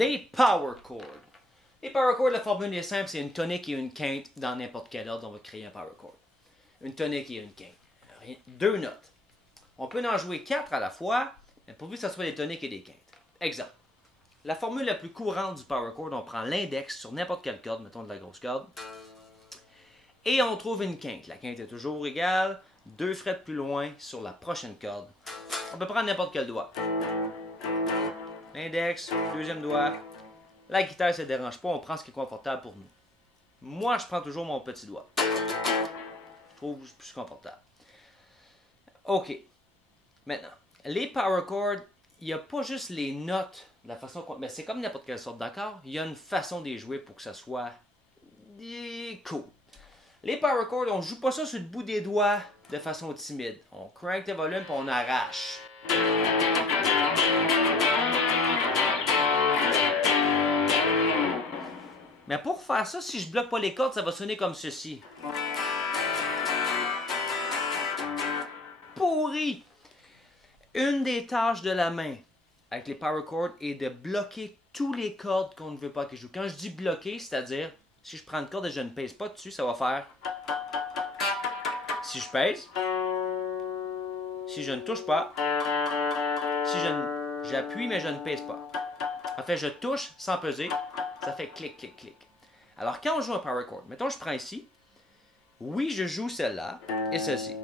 les power chords. Les power chords, la formule est simple, c'est une tonique et une quinte dans n'importe quel ordre, on va créer un power chord. Une tonique et une quinte. Deux notes. On peut en jouer 4 à la fois, mais pourvu que ce soit des toniques et des quintes. Exemple. La formule la plus courante du power chord, on prend l'index sur n'importe quelle corde, mettons de la grosse corde, et on trouve une quinte. La quinte est toujours égale, 2 frettes plus loin sur la prochaine corde. On peut prendre n'importe quel doigt. L'index, deuxième doigt. La guitare, ça ne dérange pas, on prend ce qui est confortable pour nous. Moi, je prends toujours mon petit doigt. Je trouve plus confortable. OK. Maintenant, les power chords, il n'y a pas juste les notes, la façon qu'on... Mais c'est comme n'importe quelle sorte d'accord. Il y a une façon de les jouer pour que ça soit cool. Les power chords, on ne joue pas ça sur le bout des doigts de façon timide. On crank le volume et on arrache. Mais pour faire ça, si je bloque pas les cordes, ça va sonner comme ceci. Pourri! Une des tâches de la main avec les power chords est de bloquer tous les cordes qu'on ne veut pas qu'ils jouent. Quand je dis bloquer, c'est-à-dire, si je prends une corde et je ne pèse pas dessus, ça va faire... Si je pèse, si je ne touche pas, si j'appuie mais je ne pèse pas. En fait, je touche sans peser, ça fait clic, clic, clic. Alors, quand on joue un power chord, mettons je prends ici, oui, je joue celle-là et celle-ci.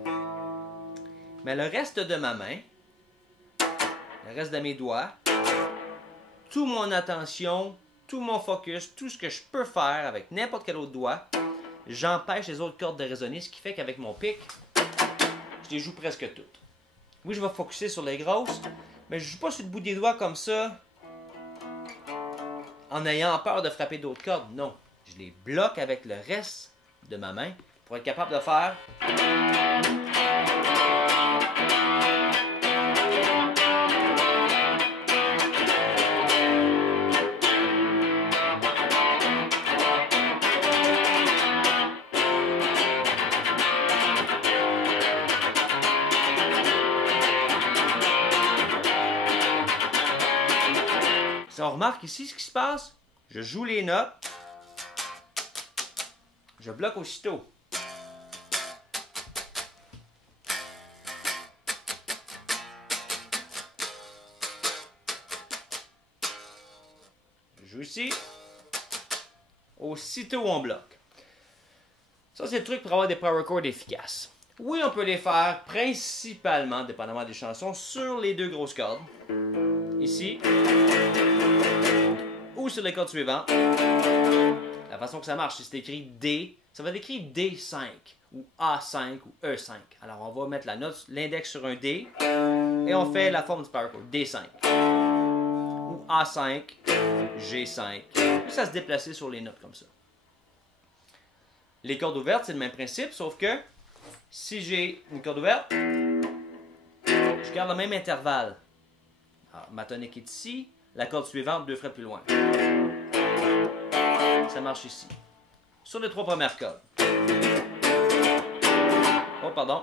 Mais le reste de ma main, le reste de mes doigts, toute mon attention, tout mon focus, tout ce que je peux faire avec n'importe quel autre doigt, j'empêche les autres cordes de résonner, ce qui fait qu'avec mon pic, je les joue presque toutes. Oui, je vais focusser sur les grosses, mais je ne joue pas sur le bout des doigts comme ça, en ayant peur de frapper d'autres cordes. Non, je les bloque avec le reste de ma main pour être capable de faire... Si on remarque ici ce qui se passe, je joue les notes, je bloque aussitôt. Je joue ici, aussitôt on bloque. Ça, c'est le truc pour avoir des power chords efficaces. Oui, on peut les faire principalement, dépendamment des chansons, sur les deux grosses cordes. Ici. Ou sur les cordes suivantes. La façon que ça marche, c'est écrit D. Ça va être écrit D5 ou A5 ou E5. Alors on va mettre la note, l'index sur un D et on fait la forme du power chord. D5 ou A5, G5. Et ça se déplacer sur les notes comme ça. Les cordes ouvertes, c'est le même principe, sauf que si j'ai une corde ouverte, je garde le même intervalle. Alors, ma tonique est ici, la corde suivante, 2 frettes plus loin. Ça marche ici. Sur les 3 premières cordes. Oh, pardon.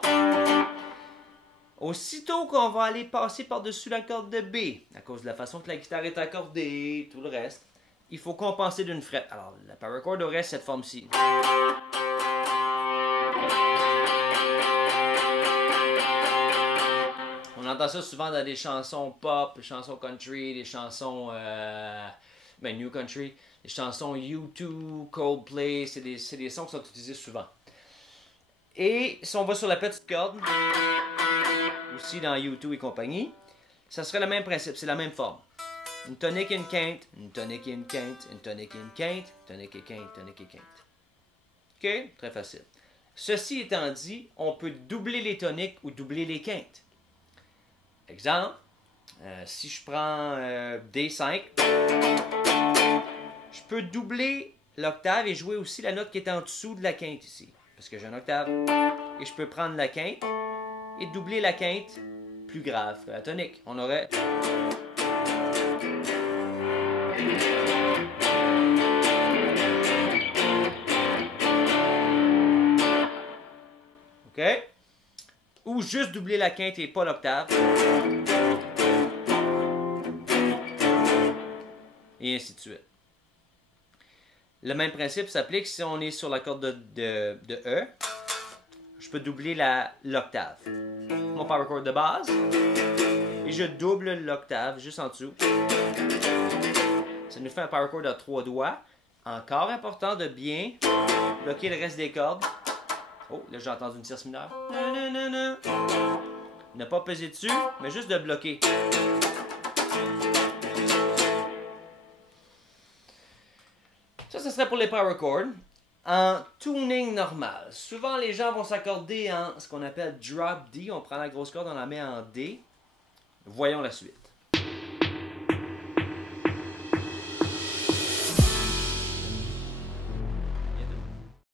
Aussitôt qu'on va aller passer par-dessus la corde de B, à cause de la façon que la guitare est accordée, tout le reste, il faut compenser d'une frette. Alors, la power chord aurait cette forme-ci. On entend ça souvent dans des chansons pop, des chansons country, des chansons new country, des chansons U2, Coldplay, c'est des sons qui sont utilisés souvent. Et si on va sur la petite corde, aussi dans U2 et compagnie, ça serait le même principe, c'est la même forme. Une tonique et une quinte, une tonique et une quinte, une tonique et une quinte, tonique et quinte, tonique et quinte. OK? Très facile. Ceci étant dit, on peut doubler les toniques ou doubler les quintes. Exemple, si je prends D5, je peux doubler l'octave et jouer aussi la note qui est en dessous de la quinte ici. Parce que j'ai une octave. Et je peux prendre la quinte et doubler la quinte plus grave que la tonique. On aurait... OK? Ou juste doubler la quinte et pas l'octave. et ainsi de suite. Le même principe s'applique si on est sur la corde de E. Je peux doubler l'octave. Mon power chord de base. Et je double l'octave juste en dessous. Ça nous fait un power chord à 3 doigts. Encore important de bien bloquer le reste des cordes. Oh, là j'ai entendu une tierce mineure. Ne pas peser dessus, mais juste de bloquer. Ça, ce serait pour les power chords. En tuning normal, souvent les gens vont s'accorder en ce qu'on appelle drop D. On prend la grosse corde, on la met en D. Voyons la suite.